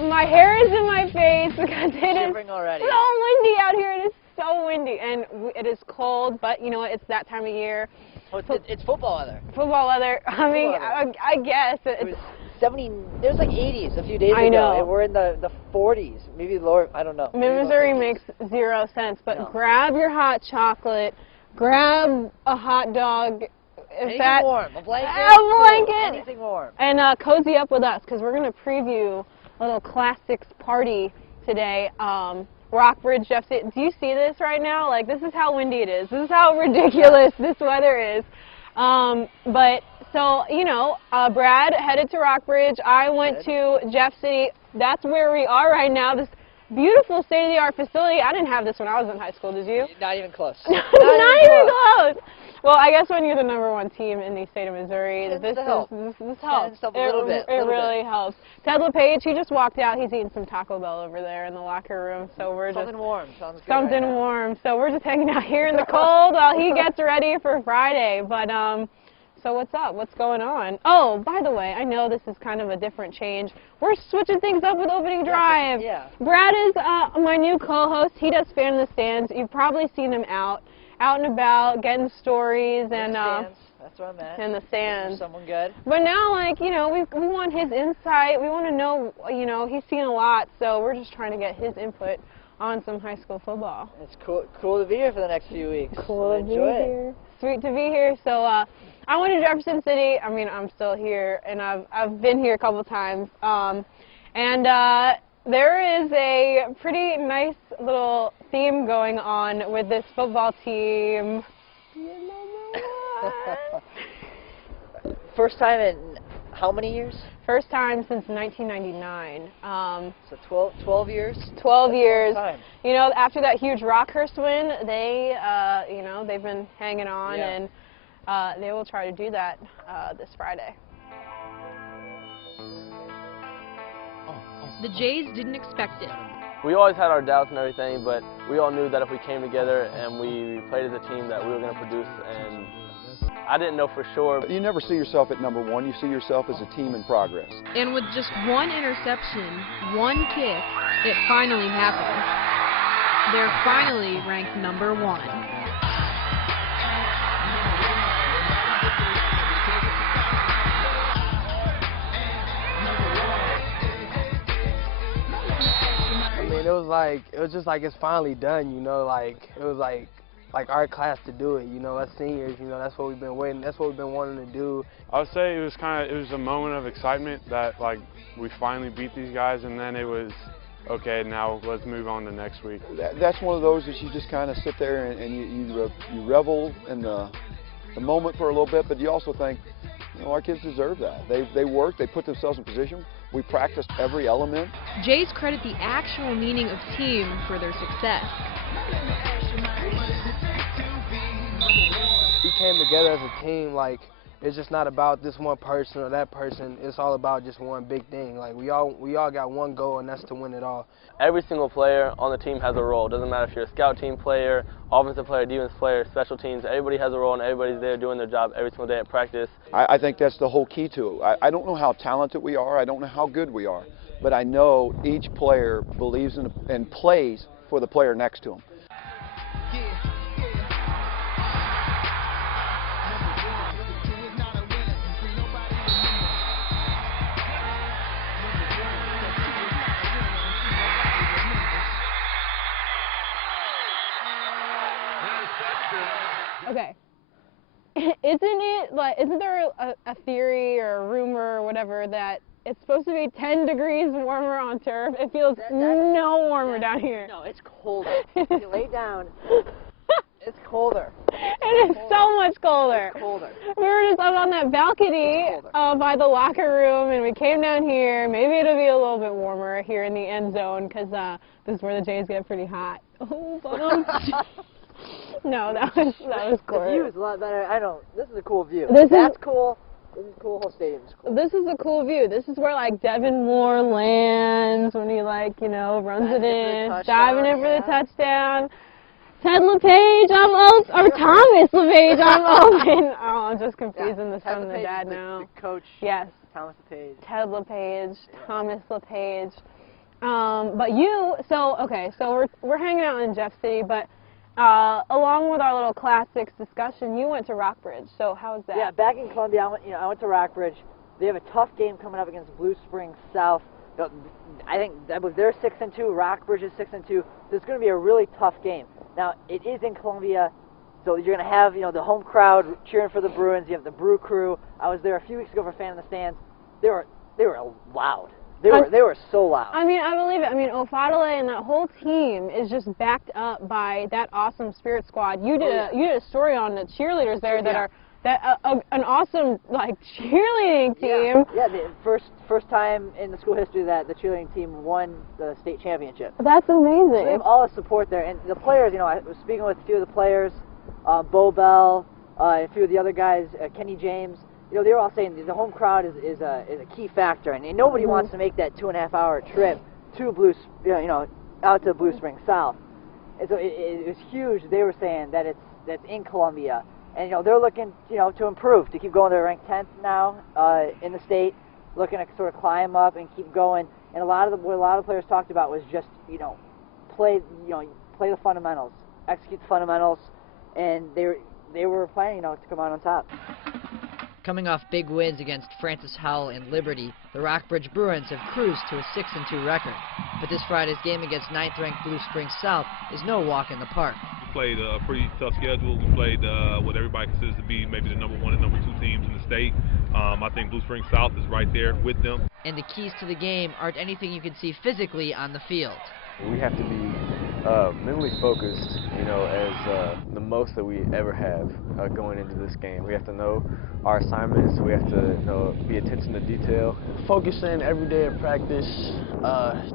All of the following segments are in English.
my hair is in my face because it is already. so windy out here. It is so windy, and it is cold, but you know what? It's that time of year. Well, it's football weather. Football weather. I mean, I guess. It was 70, there was like 80s a few days ago. I know. And we're in the 40s, maybe lower, I don't know. Missouri makes 0 sense, but grab your hot chocolate, grab a hot dog. Anything warm, a blanket. Anything warm. And cozy up with us, because we're going to preview a little classics party today. Rockbridge, Jeff, do you see this right now? Like, this is how windy it is. This is how ridiculous this weather is. But, so, you know, Brad headed to Rockbridge. I went to Jeff City. That's where we are right now. This beautiful state-of-the-art facility. I didn't have this when I was in high school, did you? Not even close. Not even close. Well, I guess when you're the #1 team in the state of Missouri, this helps. It really helps. Ted LePage, he just walked out. He's eating some Taco Bell over there in the locker room. So we're something warm. Sounds good. Something warm. So we're just hanging out here in the cold while he gets ready for Friday. But so what's up? What's going on? Oh, by the way, I know this is kind of a different change. We're switching things up with opening drive. Yeah. Brad is my new co-host. He does Fan in the Stands. You've probably seen him out and about, getting stories and that's where I'm at. In the stands. Someone good. But now, like, you know, we want his insight. We want to know, you know, he's seen a lot, so we're just trying to get his input on some high school football. It's cool to be here for the next few weeks. Cool to be here. Sweet to be here. So I went to Jefferson City. I mean, I'm still here, and I've been here a couple times. There is a pretty nice little theme going on with this football team. First time in how many years? First time since 1999. So 12 years? 12 years. Time. You know, after that huge Rockhurst win, they, you know, they've been hanging on, and they will try to do that this Friday. The Jays didn't expect it. We always had our doubts and everything, but we all knew that if we came together and we played as a team that we were going to produce, and I didn't know for sure. You never see yourself at #1, you see yourself as a team in progress. And with just one interception, one kick, it finally happened. They're finally ranked #1. It was just like it's finally done, you know, like it was like our class to do it, you know, us seniors, you know, that's what we've been waiting, that's what we've been wanting to do. I would say it was a moment of excitement that like we finally beat these guys, and then it was okay, now let's move on to next week. That's one of those that you just kind of sit there and you revel in the moment for a little bit, but you also think, you know, our kids deserve that. They worked, they put themselves in position. We practiced every element. Jays credit the actual meaning of team for their success. We came together as a team, like, it's just not about this one person or that person. It's all about just one big thing. Like, we all got one goal, and that's to win it all. Every single player on the team has a role. It doesn't matter if you're a scout team player, offensive player, defensive player, special teams. Everybody has a role, and everybody's there doing their job every single day at practice. I think that's the whole key to it. I don't know how talented we are. I don't know how good we are. But I know each player believes in and plays for the player next to him. Okay. Isn't there a theory or a rumor or whatever that it's supposed to be 10 degrees warmer on turf? It feels no warmer down here. No, it's colder. If you lay down, it's colder. It is so much colder. It's colder. We were just up on that balcony by the locker room, and we came down here. Maybe it'll be a little bit warmer here in the end zone, because this is where the Jays get pretty hot. Oh, no, that was cool. The view is a lot better. This is a cool view. That's cool. This is cool. Whole stadium's cool. This is a cool view. This is where, like, Devin Moore lands when he, like, you know, runs it in, diving in for the touchdown. Ted LePage, or Thomas LePage, I'm open. Oh, I'm just confusing the son and the dad now. The coach. Yes. Thomas LePage. Ted LePage, Thomas LePage. But you, so we're hanging out in Jeff City, but along with our little classics discussion, you went to Rockbridge. So how's that? Yeah, back in Columbia, I went to Rockbridge. They have a tough game coming up against Blue Springs South. I think they're 6-2. Rockbridge is 6-2. So it's going to be a really tough game. Now it is in Columbia, so you're going to have the home crowd cheering for the Bruins. You have the Brew Crew. I was there a few weeks ago for Fan in the Stands. They were loud. They were so loud. I mean, I believe it. I mean, Ofadale and that whole team is just backed up by that awesome Spirit Squad. You did a story on the cheerleaders there that are an awesome cheerleading team. Yeah, the first time in the school history that the cheerleading team won the state championship. That's amazing. So they have all the support there, and the players. I was speaking with a few of the players, Bo Bell, a few of the other guys, Kenny James. They were all saying the home crowd is a key factor, and nobody wants to make that 2.5-hour trip to out to Blue Springs South. And so it was huge. They were saying that that's in Columbia, and they're looking to improve, to keep going. They're ranked 10th now in the state, looking to sort of climb up and keep going. And what a lot of players talked about was just play the fundamentals, execute the fundamentals, and they were planning to come out on top. Coming off big wins against Francis Howell and Liberty, the Rockbridge Bruins have cruised to a 6-2 record. But this Friday's game against 9th-ranked Blue Springs South is no walk in the park. We played a pretty tough schedule. We played what everybody considers to be maybe the number 1 and number 2 teams in the state. I think Blue Springs South is right there with them. And the keys to the game aren't anything you can see physically on the field. We have to be mentally focused, as the most that we ever have going into this game. We have to know our assignments. We have to be attention to detail. Focus in every day of practice.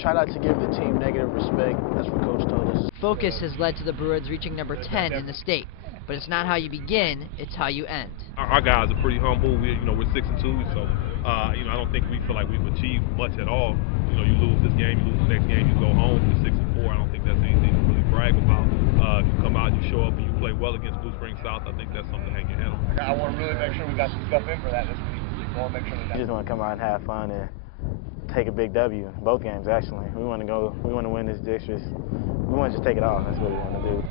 Try not to give the team negative respect. That's what Coach told us. Focus has led to the Bruins reaching number 10 in the state. But it's not how you begin, it's how you end. Our guys are pretty humble. We're 6-2, so I don't think we feel like we've achieved much at all. You lose this game, you lose the next game, you go home. We're 6-4. I don't think that's anything to really brag about. If you come out, you show up, and you play well against Blue Springs South, I think that's something to hang your head on. I want to really make sure we got some stuff in for that this week. We want to make sure that. We just want to come out and have fun and take a big W. Both games, actually. We want to win this district. We want to just take it off. That's what we want to do.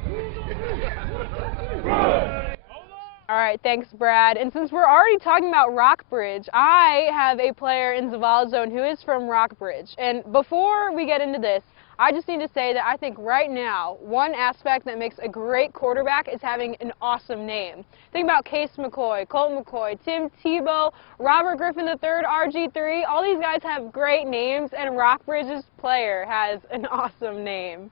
All right, thanks, Brad. And since we're already talking about Rockbridge, I have a player in Zavala Zone who is from Rockbridge. And before we get into this, I just need to say that I think right now, one aspect that makes a great quarterback is having an awesome name. Think about Case McCoy, Colt McCoy, Tim Tebow, Robert Griffin III, RG3. All these guys have great names, and Rockbridge's player has an awesome name.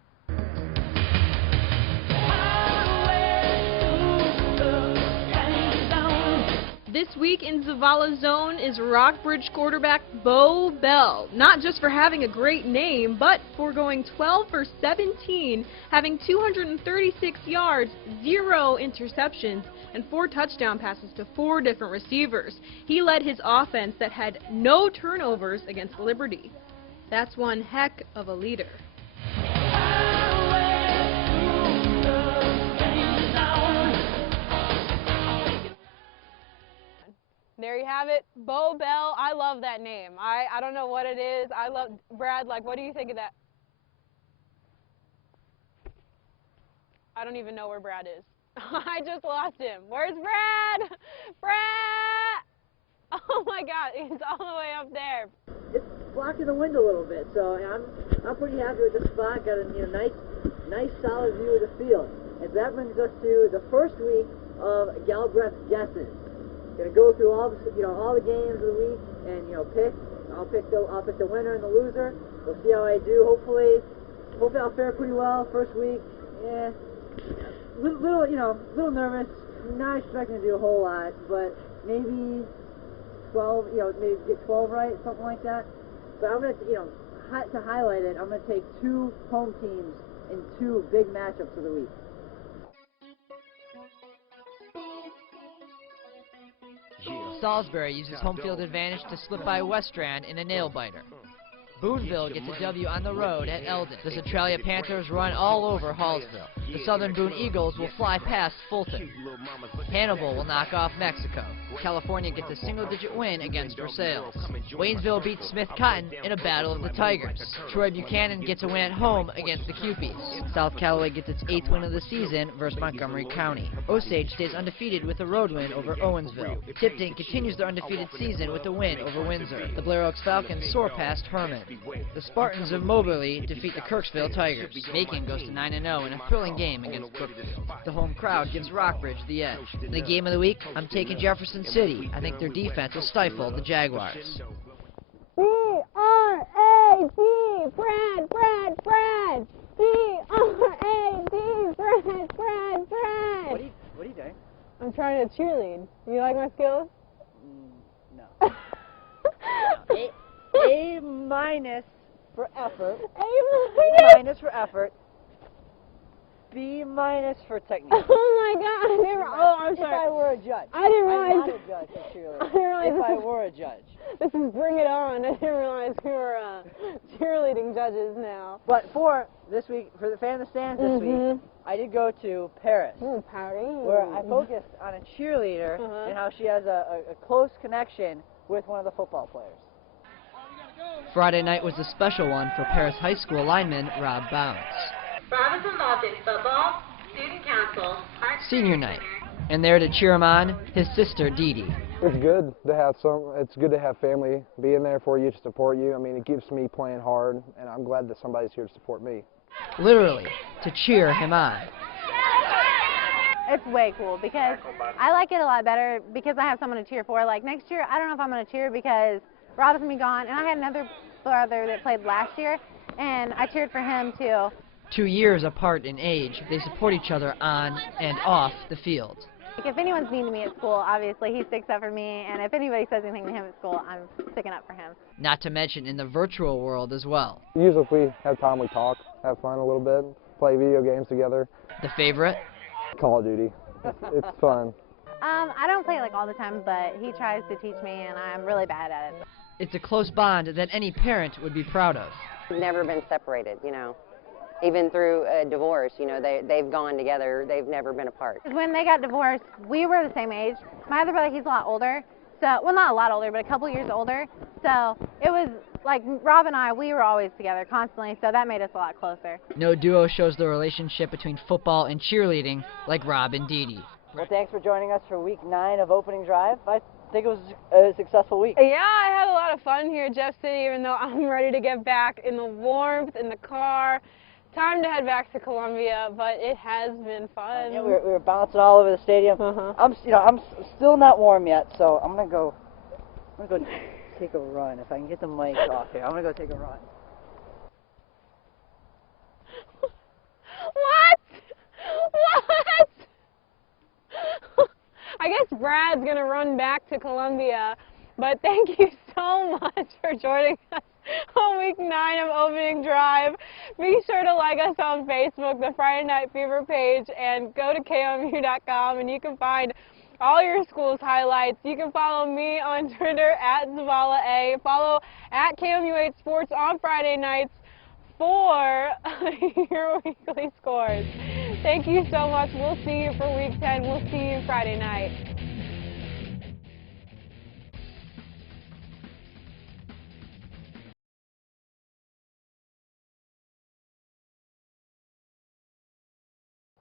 This week in Zavala Zone is Rockbridge quarterback Bo Bell, not just for having a great name, but for going 12 for 17, having 236 yards, 0 interceptions, and 4 touchdown passes to 4 different receivers. He led his offense that had no turnovers against Liberty. That's one heck of a leader. There you have it, Bo Bell. I love that name. I don't know what it is. I love, Brad, what do you think of that? I don't even know where Brad is. I just lost him. Where's Brad? Brad! Oh my God, he's all the way up there. It's blocking the wind a little bit, so I'm pretty happy with this spot. Got a nice solid view of the field. And that brings us to the first week of Galbreath guesses. Gonna go through all the games of the week and pick. I'll pick the winner and the loser. We'll see how I do. Hopefully I'll fare pretty well. First week, yeah, little nervous. Not expecting to do a whole lot, but maybe 12. Maybe get 12 right, something like that. But I'm gonna to highlight it. I'm gonna take 2 home teams in 2 big matchups of the week. Salisbury uses home field advantage to slip by Westrand in a nail-biter. Boonville gets a W on the road at Eldon. The Centralia Panthers run all over Hallsville. The Southern Boone Eagles will fly past Fulton. Hannibal will knock off Mexico. California gets a single-digit win against Versailles. Waynesville beats Smith Cotton in a battle of the Tigers. Troy Buchanan gets a win at home against the Cupies. South Callaway gets its 8th win of the season versus Montgomery County. Osage stays undefeated with a road win over Owensville. Tipton continues their undefeated season with a win over Windsor. The Blair Oaks Falcons soar past Herman. The Spartans of Moberly defeat the Kirksville Tigers. Macon goes to 9-0 in a thrilling game against Brookfield. The home crowd gives Rockbridge the edge. In the game of the week, I'm taking Jefferson City. I think their defense will stifle the Jaguars. B-R-A-D, Brad, Brad, Brad. B-R-A-D, Brad, Brad, Brad. What are you doing? I'm trying to cheerlead. You like my skills? No. A minus for effort. A minus for effort. B minus for technique. Oh my God! I'm sorry. If I were a judge. I didn't realize. I'm not a judge at cheerleading. I didn't realize if I were a judge. This is Bring It On. I didn't realize we were cheerleading judges now. But for this week, for the fan in the stands this week, I did go to Paris. Paris. Where I focused on a cheerleader and how she has a close connection with one of the football players. Friday night was a special one for Paris High School lineman Rob Bounce. Rob is involved in football, student council, Senior night. And there to cheer him on, his sister Dee Dee. It's good to have it's good to have family being there for you to support you. I mean, it keeps me playing hard, and I'm glad that somebody's here to support me. Literally, to cheer him on. It's way cool because I like it a lot better because I have someone to cheer for. Like next year, I don't know if I'm going to cheer because Rob's going to be gone, and I had another brother that played last year, and I cheered for him too. 2 years apart in age, they support each other on and off the field. Like if anyone's mean to me at school, obviously he sticks up for me, and if anybody says anything to him at school, I'm sticking up for him. Not to mention in the virtual world as well. Usually if we have time, we talk, have fun a little bit, play video games together. The favorite? Call of Duty. It's fun. I don't play it like all the time, but he tries to teach me, and I'm really bad at it. It's a close bond that any parent would be proud of. We've never been separated, you know. Even through a divorce, you know, they've gone together. They've never been apart. When they got divorced, we were the same age. My other brother, he's a lot older. So, well, not a lot older, but a couple years older. So it was like Rob and I, we were always together constantly, so that made us a lot closer. No duo shows the relationship between football and cheerleading like Rob and Dee Dee. Well, thanks for joining us for week 9 of Opening Drive. I think it was a successful week. Yeah, I had a lot of fun here at Jeff City, even though I'm ready to get back in the warmth, in the car. Time to head back to Columbia, but it has been fun. Yeah, we were bouncing all over the stadium. I'm still not warm yet, so I'm gonna go take a run. If I can get the mic off here, I'm gonna go take a run. What? I guess Brad's gonna run back to Columbia, but thank you so much for joining us on week 9 of Opening Drive. Be sure to like us on Facebook, the Friday Night Fever page, and go to KOMU.com and you can find all your school's highlights. You can follow me on Twitter at ZavalaA. Follow at KOMU8 Sports on Friday nights for your weekly scores. Thank you so much. We'll see you for week 10. We'll see you Friday night.